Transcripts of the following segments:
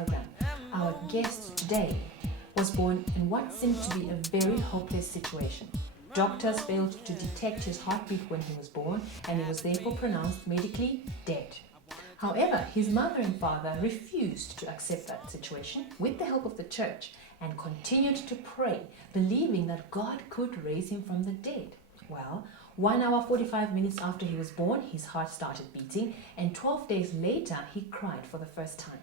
program. Our guest today was born in what seemed to be a very hopeless situation. Doctors failed to detect his heartbeat when he was born, and he was therefore pronounced medically dead. However, his mother and father refused to accept that situation with the help of the church and continued to pray, believing that God could raise him from the dead. Well, 1 hour 45 minutes after he was born, his heart started beating, and 12 days later, he cried for the first time.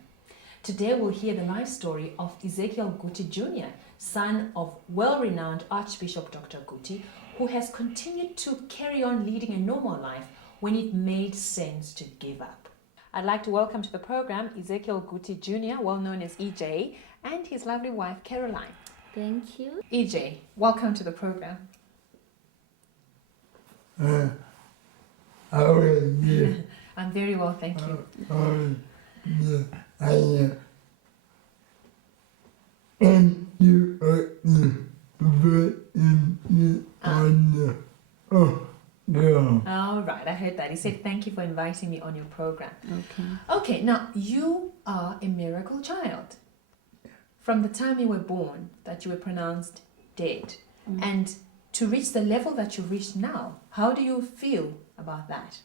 Today, we'll hear the life story of Ezekiel Guti Jr., son of well-renowned Archbishop Dr. Guti, who has continued to carry on leading a normal life when it made sense to give up. I'd like to welcome to the program Ezekiel Guti Jr., well known as EJ, and his lovely wife, Caroline. Thank you. EJ, welcome to the program. How are you? I'm very well, thank you. And you are very on girl. All right, I heard that. He said thank you for inviting me on your program. Okay. Okay, now you are a miracle child. From the time you were born, that you were pronounced dead, and to reach the level that you reached now, how do you feel about that?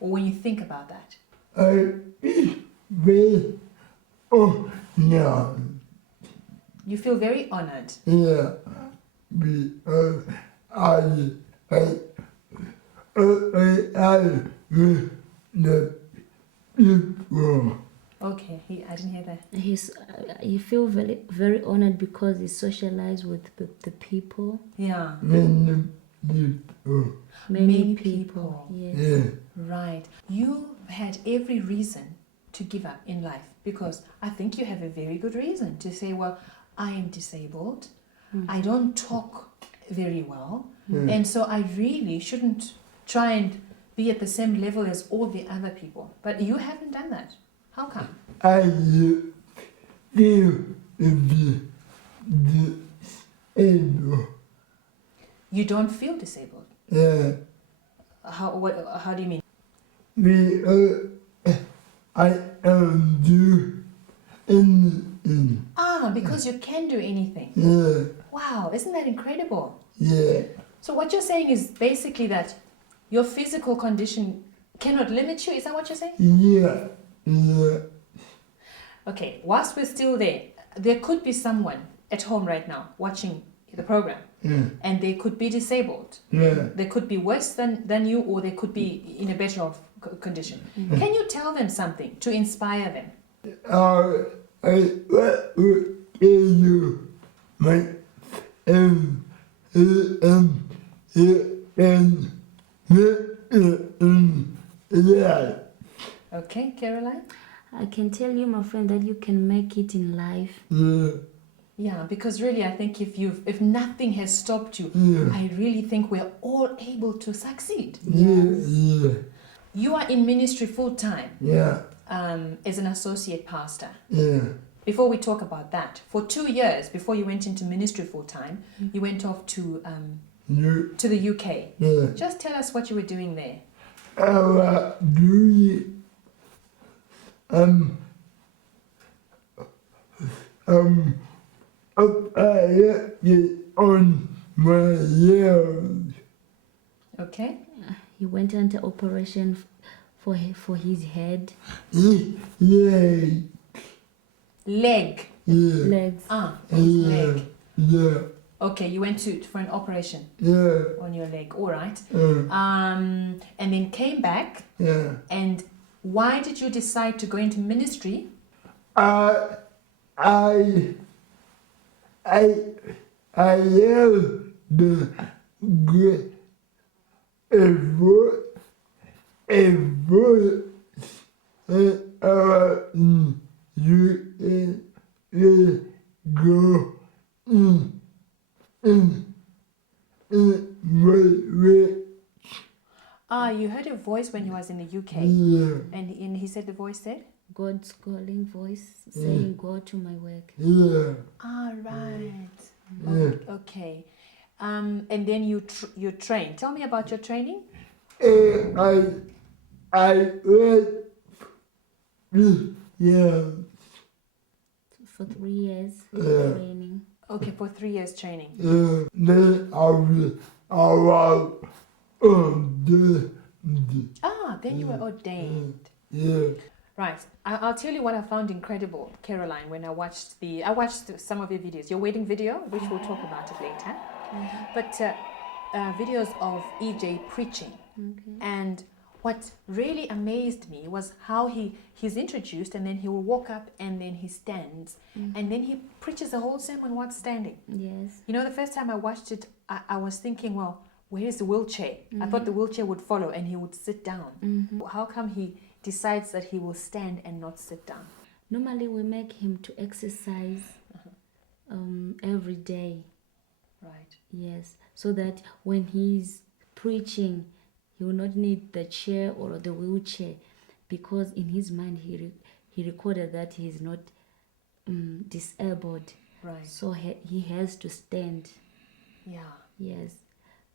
Or when you think about that? I feel very honored. You feel very honored. Yeah, because I with the people. Okay, I didn't hear that. You feel very honored because he socialized with the people. Yeah. Many people. Many people. Yes. Yeah. Right. You had every reason to give up in life because I think you have a very good reason to say, well, I am disabled. I don't talk very well. And so I really shouldn't try and be at the same level as all the other people. But you haven't done that. How come? I feel disabled. You don't feel disabled. Yeah. How do you mean? I am do anything. Because you can do anything. Yeah. Wow, isn't that incredible? Yeah. So what you're saying is basically that your physical condition cannot limit you. Is that what you're saying? Yeah. Yeah. Okay, whilst we're still there could be someone at home right now watching the program, and they could be disabled. Yeah. They could be worse than you, or they could be in a better off condition. Can you tell them something to inspire them? I will tell you my Okay, Caroline? I can tell you, my friend, that you can make it in life. Yeah, because really I think if nothing has stopped you, I really think we're all able to succeed. Yeah. You are in ministry full time. Yeah. As an associate pastor. Yeah. Before we talk about that, for 2 years before you went into ministry full time, you went off to the UK. Yeah. Just tell us what you were doing there. I was doing on my ears. Okay. He went into operation for his head. Yeah. Leg. Yeah. Legs. Leg. Yeah. Okay, you went for an operation Yeah. on your leg. All right. And then came back. Yeah. And why did you decide to go into ministry? I have the good effort you go You heard a voice when he was in the UK. Yeah. And he said the voice said? God's calling voice saying, go to my work. Yeah. Right. Okay. And then you train. Tell me about your training. I read 3 years. For 3 years Yeah. training. Okay, for 3 years training. Then I was ordained. Then you were ordained. Yeah. Right. I'll tell you what I found incredible, Caroline, when I watched some of your videos. Your wedding video, which we'll talk about it later. But videos of EJ preaching. Okay. And what really amazed me was how he's introduced, and then he will walk up and then he stands, and then he preaches the whole sermon while standing. Yes. You know, the first time I watched it, I was thinking, well, where is the wheelchair? I thought the wheelchair would follow and he would sit down. How come he decides that he will stand and not sit down? Normally we make him to exercise every day. Right. Yes. So that when he's preaching, he will not need the chair or the wheelchair, because in his mind he recorded that he is not disabled. Right. So he has to stand. Yeah. Yes.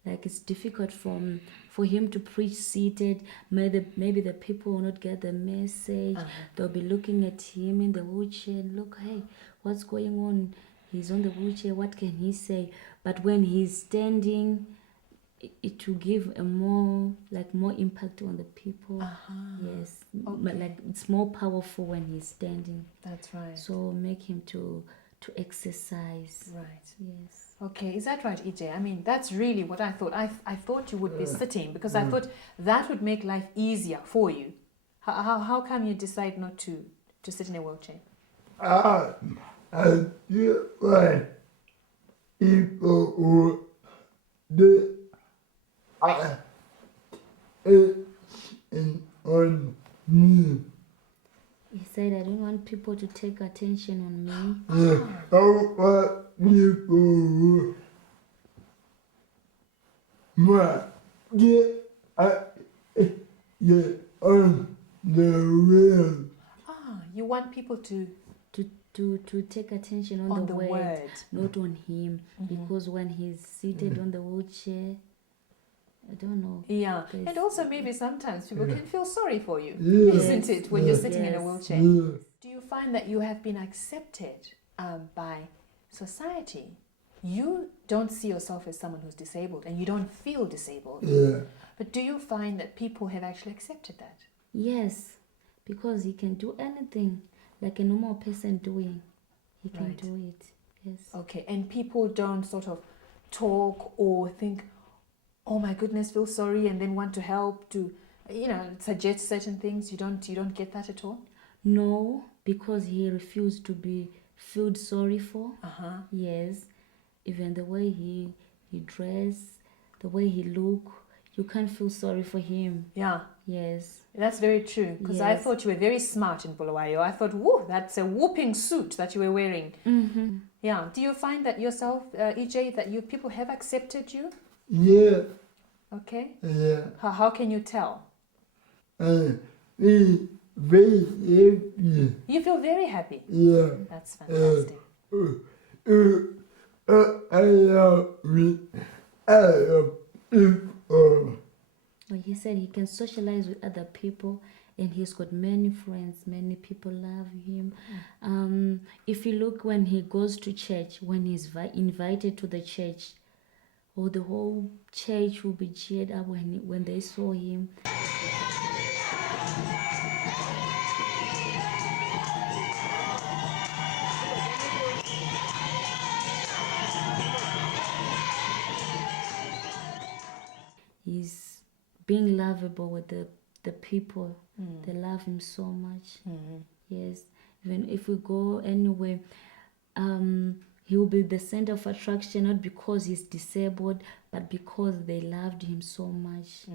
Like it's difficult for him to preach seated. Maybe the people will not get the message. They'll be looking at him in the wheelchair. Look, hey, what's going on? He's on the wheelchair. What can he say? But when he's standing, it will give a more impact on the people. Yes. But like it's more powerful when he's standing. That's right. So make him to exercise. Right. Yes. Okay, is that right, EJ? I mean, that's really what I thought. I thought you would be sitting, because I thought that would make life easier for you. How come you decide not to sit in a wheelchair? I feel like people would do attention on me. He said, I don't want people to take attention on me. Yeah. I want people might get on the wheel. You want people to To take attention on, the word, word. not on him. Because when he's seated on the wheelchair, I don't know. Yeah, and also maybe sometimes people can feel sorry for you, Yeah. isn't it, when you're sitting in a Yes. wheelchair? Yeah. Do you find that you have been accepted by society? You don't see yourself as someone who's disabled, and you don't feel disabled. Yeah. But do you find that people have actually accepted that? Yes, because he can do anything like a normal person doing. He can Right. do it. Yes. Okay, and people don't sort of talk or think, oh my goodness, feel sorry, and then want to help, to, suggest certain things. You don't get that at all? No, because he refused to be felt sorry for. Uh-huh. Yes, even the way he dress, the way he look, you can't feel sorry for him. Yeah, Yes. that's very true. Because I Yes. thought you were very smart in Bulawayo. I thought, whoa, that's a whooping suit that you were wearing. Mm-hmm. Yeah. Do you find that yourself, EJ, that people have accepted you? Yeah. Okay. Yeah. How can you tell? We very happy. You feel very happy. Yeah. That's fantastic. I love it. I love people. Well, he said he can socialize with other people, and he's got many friends. Many people love him. If you look when he goes to church, when he's invited to the church, the whole church will be cheered up when they saw him. He's being lovable with the people. They love him so much. Yes. Even if we go anywhere, he will be the center of attraction, not because he's disabled, but because they loved him so much.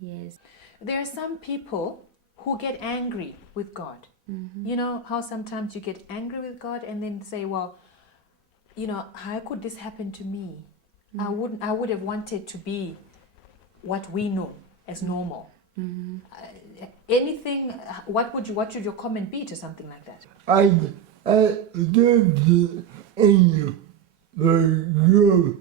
Yes. There are some people who get angry with God. You know how sometimes you get angry with God and then say, well, how could this happen to me? I would have wanted to be what we know as normal. Anything, what should your comment be to something like that? I don't see any the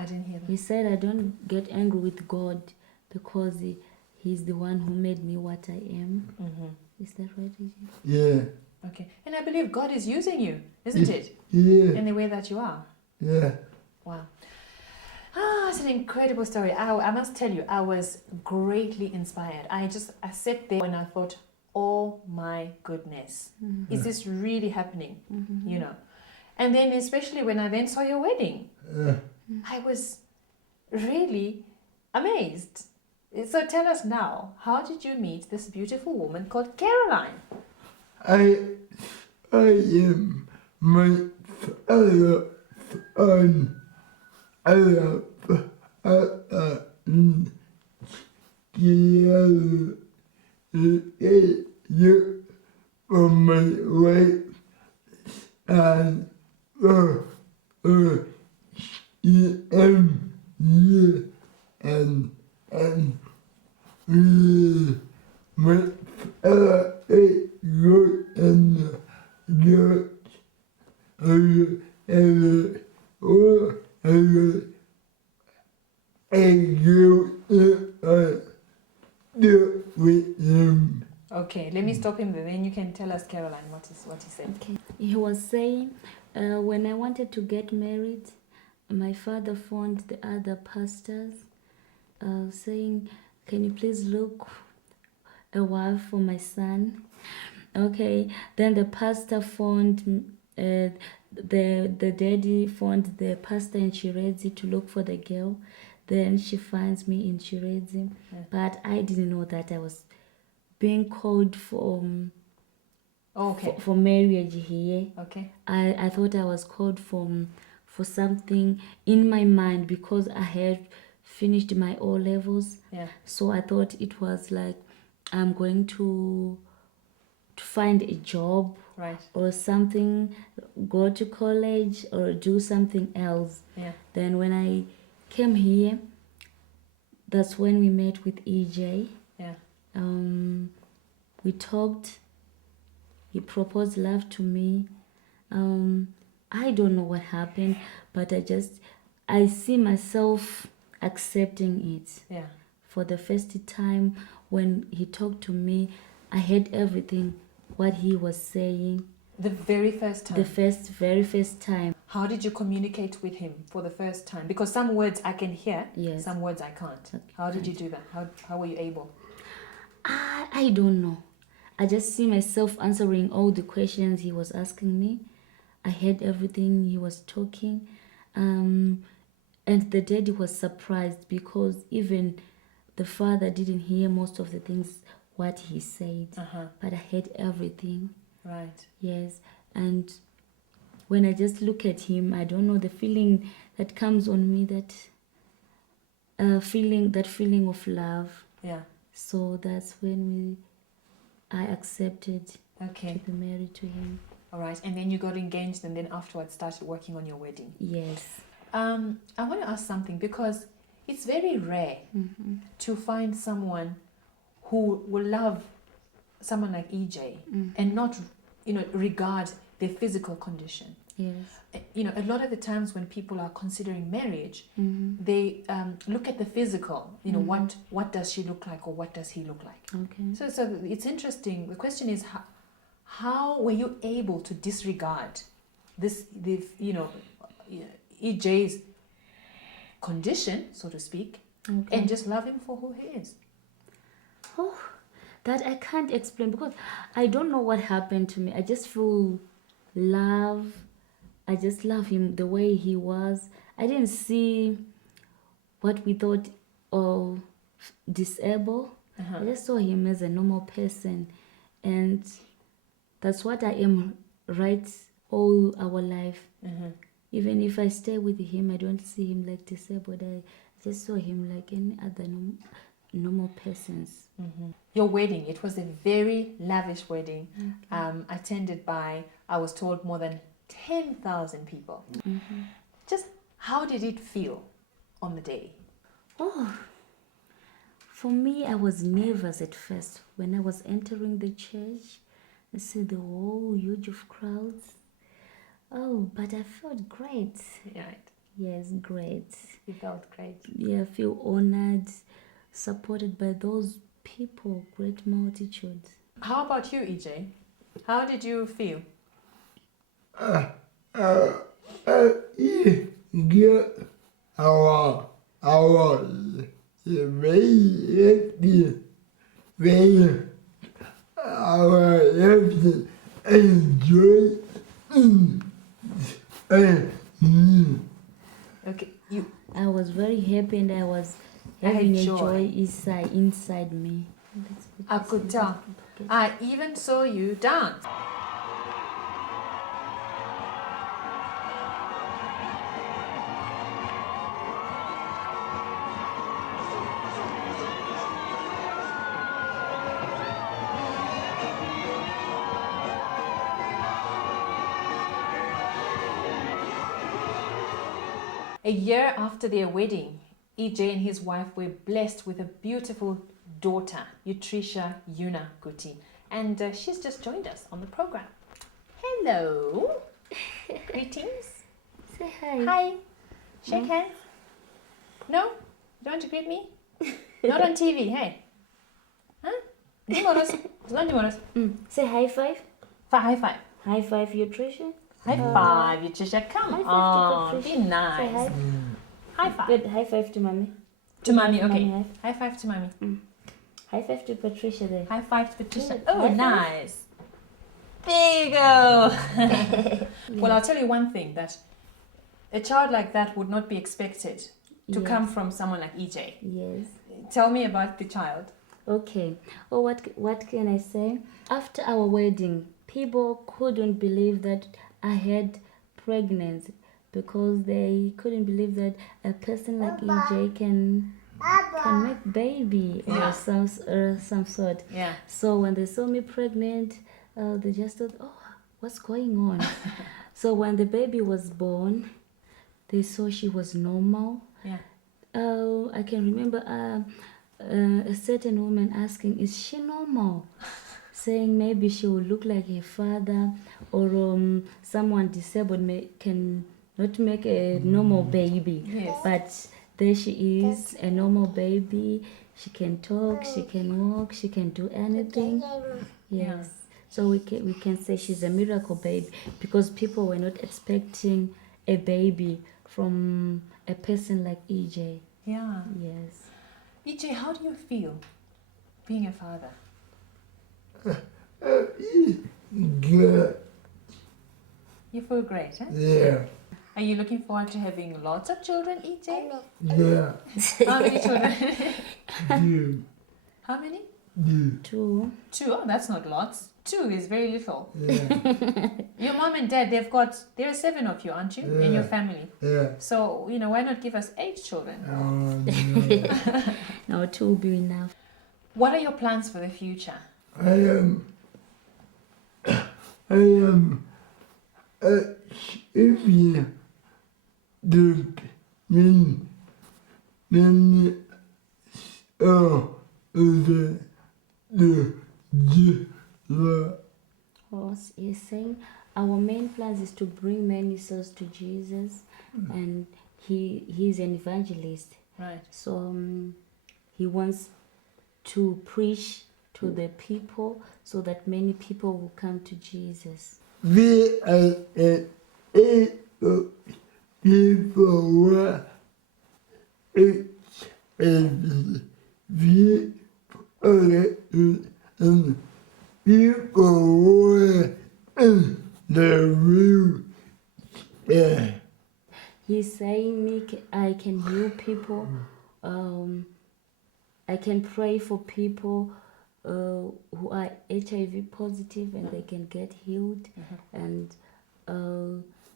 I didn't hear that. He said, I don't get angry with God because he's the one who made me what I am. Is that right, AJ? Yeah. Okay. And I believe God is using you, isn't it? Yeah. In the way that you are. Yeah. Wow. It's an incredible story. I must tell you, I was greatly inspired. I sat there and I thought, oh my goodness, is this really happening? You know. And then especially when I then saw your wedding, I was really amazed. So tell us now, how did you meet this beautiful woman called Caroline? I am my father on you from my wife and you and my father good and good with him. Okay, let me stop him there. Then you can tell us, Caroline, what he said. Okay. He was saying, when I wanted to get married, my father phoned the other pastors, saying, can you please look a wife for my son? Okay. Then the pastor phoned, the daddy phoned the pastor in Shirezi to look for the girl. Then she finds me in Shirezi. But I didn't know that I was being called for for marriage here. Okay. I thought I was called for something in my mind because I had finished my O levels. Yeah. So I thought it was like I'm going to find a job, Right. or something, go to college or do something else. Yeah. Then when I came here, that's when we met with EJ. Yeah. We talked. He proposed love to me. I don't know what happened, but I see myself accepting it. Yeah. For the first time when he talked to me, I heard everything, what he was saying. The very first time. Very first time. How did you communicate with him for the first time? Because some words I can hear, Yes. some words I can't. Okay. How did you do that? How were you able? I don't know. I just see myself answering all the questions he was asking me. I heard everything he was talking. And the daddy was surprised because even the father didn't hear most of the things what he said. But I heard everything. Right. Yes. And when I just look at him, I don't know, the feeling that comes on me, that feeling of love. Yeah. So that's when I accepted Okay. to be married to him. All right. And then you got engaged and then afterwards started working on your wedding. Yes. I want to ask something because it's very rare to find someone who will love someone like EJ and not, regard their physical condition. Yes. A lot of the times when people are considering marriage, they look at the physical. What does she look like or what does he look like? Okay. So it's interesting. The question is, how were you able to disregard EJ's condition, so to speak, and just love him for who he is? Oh, that I can't explain because I don't know what happened to me. I just feel love. I just love him the way he was. I didn't see what we thought of disabled. I just saw him as a normal person, and that's what I am right all our life. Even if I stay with him, I don't see him like disabled. I just saw him like any other normal persons. Your wedding, it was a very lavish wedding, attended by, I was told, more than 10,000 people. Just how did it feel on the day? Oh, for me, I was nervous at first when I was entering the church. I see the whole huge of crowds. Oh, but I felt great. Right. Yes, great. You felt great. Yeah, I feel honored, supported by those people, great multitudes. How about you, EJ? How did you feel? Yeah, our very happy, very our happy, enjoy, Okay, you. I was very happy and I was having a joy. joy inside me. I could tell. I even saw you dance. A year after their wedding, EJ and his wife were blessed with a beautiful daughter, Utrisha Yuna Guti. And she's just joined us on the program. Hello. Greetings. Say hi. Hi. Shake hands. No? You don't want to greet me? Not on TV, hey? Huh? Say high five. High five. High five, Utrisha. High five, Utrisha. Come High five to on. Be Patricia. Say nice. hi. High five. Good. High five to mommy. To mommy, okay. Mommy, High five to mommy. high five to Patricia there. High five to Patricia. Good. Oh, High five. nice. There you go. Well, I'll tell you one thing, that a child like that would not be expected to Yes. come from someone like EJ. Yes. Tell me about the child. Okay. Oh, what can I say? After our wedding, people couldn't believe that I had pregnancy because they couldn't believe that a person like EJ can make baby Yeah. or some sort. Yeah. So when they saw me pregnant, they just thought, "Oh, what's going on?" So when the baby was born, they saw she was normal. Yeah. I can remember a certain woman asking, "Is she normal?" Saying maybe she will look like her father, or someone disabled can not make a normal baby. Yes. But there she is, a normal baby. She can talk, she can walk, she can do anything. Yes. So we can say she's a miracle baby because people were not expecting a baby from a person like EJ. Yeah. Yes. EJ, how do you feel being a father? good, You feel great, huh? yeah, Are you looking forward to having lots of children, EJ? yeah, How many children? do, How many? do, 2. 2. Oh, that's not lots. 2 is very little. yeah, Your mom and dad, there are 7 of you, aren't you? In your Yeah. family. yeah, So, why not give us 8 children? no. No, 2 will be enough. What are your plans for the future? I am if you do many the Yes, he's saying our main plans is to bring many souls to Jesus, and he's an evangelist. Right. So he wants to preach to the people so that many people will come to Jesus. we are people were we and people were in the room. Yeah. He's saying I can heal people. I can pray for people who are HIV positive and they can get healed, and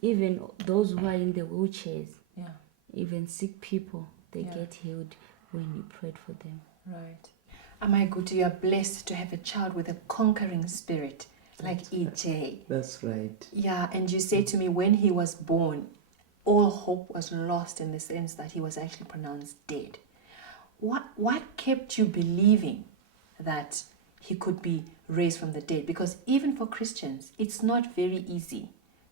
even those who are in the wheelchairs, Yeah. even sick people, they Yeah. get healed when you prayed for them. Right. Am I good? You are blessed to have a child with a conquering spirit like EJ. That's right. Yeah, and you say to me when he was born, all hope was lost in the sense that he was actually pronounced dead. What kept you believing that he could be raised from the dead? Because even for Christians, it's not very easy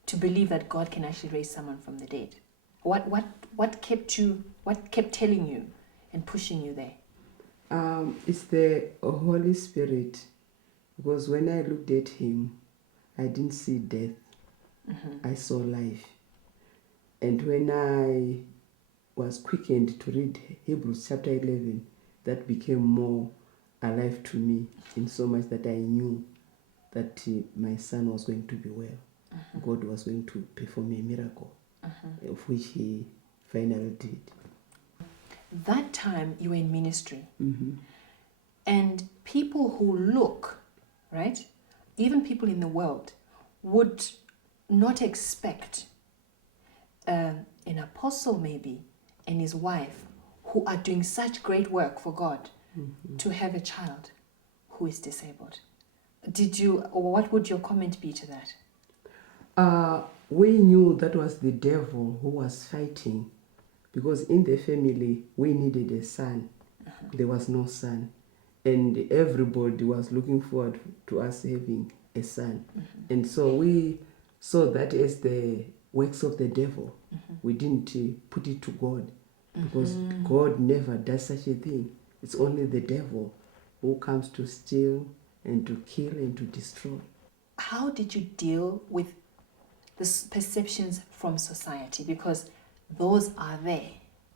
to believe that God can actually raise someone from the dead. What kept telling you and pushing you there? It's the Holy Spirit, because when I looked at him, I didn't see death. I saw life. And when I was quickened to read Hebrews chapter 11, that became more alive to me, in so much that I knew that my son was going to be well. God was going to perform a miracle, of which he finally did. That time you were in ministry, and people who look, right, even people in the world, would not expect an apostle maybe and his wife, who are doing such great work for God, to have a child who is disabled. What would your comment be to that? We knew that was the devil who was fighting, because in the family we needed a son. There was no son, and everybody was looking forward to us having a son. And so we saw that as the works of the devil. We didn't put it to God, because God never does such a thing. It's only the devil who comes to steal and to kill and to destroy. How did you deal with the perceptions from society? Because those are there.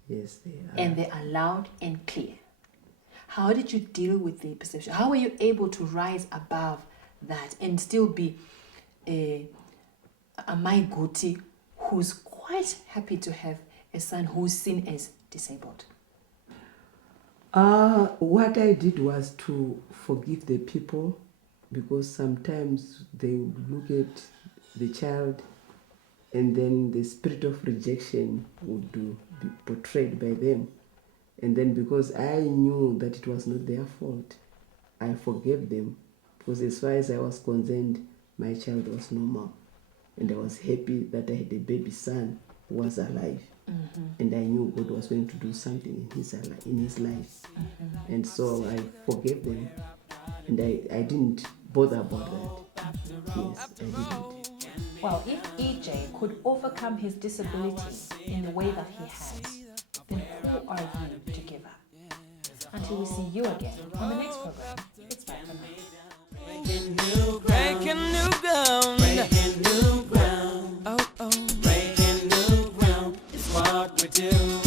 Yes, they are. And they are loud and clear. How did you deal with the perception? How were you able to rise above that and still be a my Guti who's quite happy to have a son who's seen as disabled? What I did was to forgive the people, because sometimes they would look at the child and then the spirit of rejection would be portrayed by them. And then because I knew that it was not their fault, I forgave them, because as far as I was concerned, my child was normal. And I was happy that I had a baby son who was alive. And I knew God was going to do something in his life. And so I forgave them. And I didn't bother about that. Yes, I didn't. Well, if EJ could overcome his disability in the way that he has, then who are you to give up? Until we see you again on the next program, it's bye for now. Breaking new ground. Breaking new ground. Oh, oh. Breaking new ground is what we do.